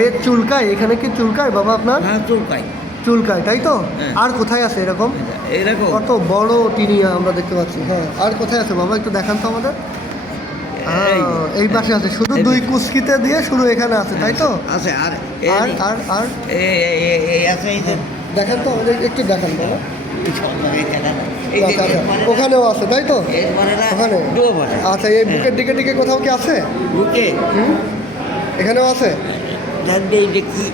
এ চুলকায়, এখানে কি চুলকায় বাবা আপনার? হ্যাঁ চুলকায়। চুলকায় তাই তো? হ্যাঁ। আর কোথায় আছে এরকম? এরকম কত বড় টিনিয়া আমরা দেখতে পাচ্ছি। হ্যাঁ, আর কোথায় আছে বাবা, একটু দেখান তো আমাদের। এই পাশে আছে, শুধু দুই কুস্কিতে দিয়ে শুরু এখানে আছে তাই তো? আছে। আর আর আর আর আছে এই যে দেখান তো আমাদের, একটু দেখান বাবা। এই যে ওখানেও আছে তাই তো? ওখানে আচ্ছা, এই বুকের দিকে দিকে কোথাও কি আছে? বুকে এখানেও আছে? দেখি।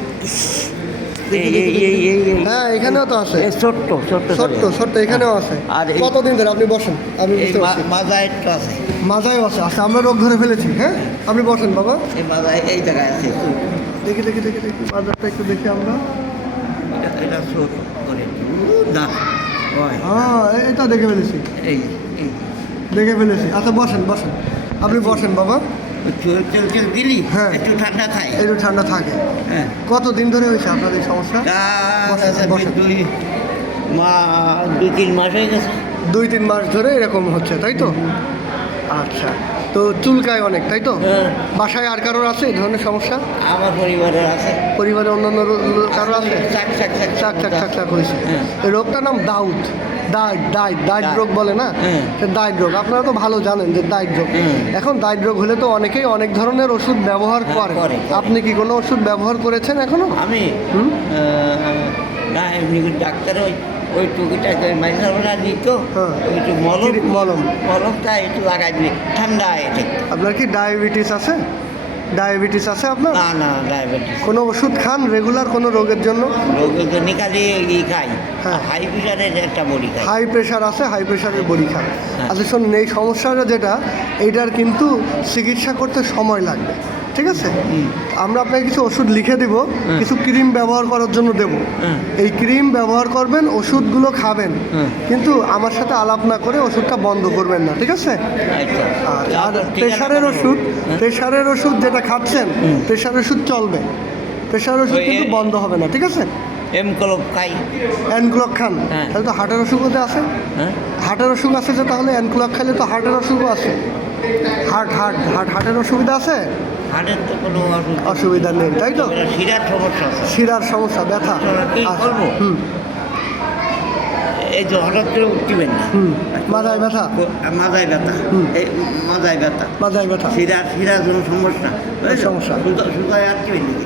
হ্যাঁ, এখানেও তো আছে। ছোট্ট ছোট্ট ছোট্ট ছোট্ট এখানেও আছে। আর কতদিন ধরে? আপনি বসেন, আমি বুঝতে পারছি। মাজায় একটু আছে। মাজায়ও আছে। আচ্ছা, আমরা রোগ ধরে ফেলেছি। হ্যাঁ, আপনি বসেন বাবা। এই মাজায় এই জায়গায় আছে। দেখি দেখি দেখি দেখি মাজারটা একটু দেখি আমরা। এটা ছোট করে না। হ্যাঁ, এটা দেখে ফেলেছি, এই দেখে ফেলেছি। আচ্ছা বসেন বসেন, আপনি বসেন বাবা। দিলি হ্যাঁ, একটু ঠান্ডা খাই, একটু ঠান্ডা থাকে। হ্যাঁ। কতদিন ধরে হয়েছে আপনার এই সমস্যা? বসেন। 2-3 মাস হয়ে গেছে। 2-3 মাস ধরে এরকম হচ্ছে তাই তো? আচ্ছা, তো চুলকায় অনেক তাই তো? হ্যাঁ। বাসায় আর কারোর আছে এই ধরনের সমস্যা? আমার পরিবারের আছে। পরিবারে অন্যান্য কারোর আছে? চাক চাক চাক চাক চাক চাক চাক হয়েছে। হ্যাঁ। এই রোগটার নাম দাউদ, দাইড রোগ বলে না? হ্যাঁ। দাইড রোগ আপনারা তো ভালো জানেন যে দাইড রোগ। এখন দাইড রোগ হলে তো অনেকেই অনেক ধরনের ওষুধ ব্যবহার করে। আপনি কি কোনো ওষুধ ব্যবহার করেছেন এখনো? আমি না, এমনি ডাক্তার ওই টুকিটা মাইনা দিত, একটু মলমটা একটু লাগাই দিবে, ঠান্ডা এটা। আপনার কি ডায়াবেটিস আছে? ডায়াবেটিস আছে আপনার? না না, ডায়াবেটিস। কোনো ওষুধ খান রেগুলার কোনো রোগের জন্য? রোগের জন্য কাজে খাই। হ্যাঁ। হাই প্রেশারের একটা বড়ি খাই। হাই প্রেশার আছে, হাই প্রেশারের বড়ি খান। আচ্ছা শোনুন, এই সমস্যাটা যেটা, এইটার কিন্তু চিকিৎসা করতে সময় লাগবে, ঠিক আছে? আমরা আপনাকে কিছু ওষুধ লিখে দেব, কিছু ক্রিম ব্যবহার করার জন্য দেব। এই ক্রিম ব্যবহার করবেন, ওষুধগুলো খাবেন, কিন্তু আমার সাথে আলাপ না করে ওষুধটা বন্ধ করবেন না, ঠিক আছে? আর প্রেশারের ওষুধ যেটা খাচ্ছেন, প্রেশার ওষুধ চলবে, প্রেশার ওষুধ কিন্তু বন্ধ হবে না, ঠিক আছে? এনক্লক খাই। এনক্লক খান? তাহলে তো হার্টের অসুখ হতে আছে। হার্টের অসুখ আছে যে, তাহলে এনক্লক খেলে তো হার্টের অসুখও আছে। হার্টের অসুবিধা আছে? হার্টের তো কোনো অসুবিধা নেই তাই তো? শিরার সমস্যা আছে। শিরার সমস্যা, ব্যথা। করবো এই যে হঠাৎ করে উঠবেন না। মাথায় ব্যথা? মাথায় ব্যথা, এই মাথায় ব্যথা, শিরার জন্য সমস্যা সুতায় আটকেবেন নাকি?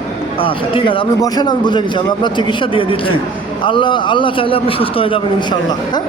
আচ্ছা ঠিক আছে, আপনি বসেন, আমি বুঝে গেছি। আমি আপনার চিকিৎসা দিয়ে দিচ্ছি। আল্লাহ চাইলে আপনি সুস্থ হয়ে যাবেন ইনশাআল্লাহ। হ্যাঁ।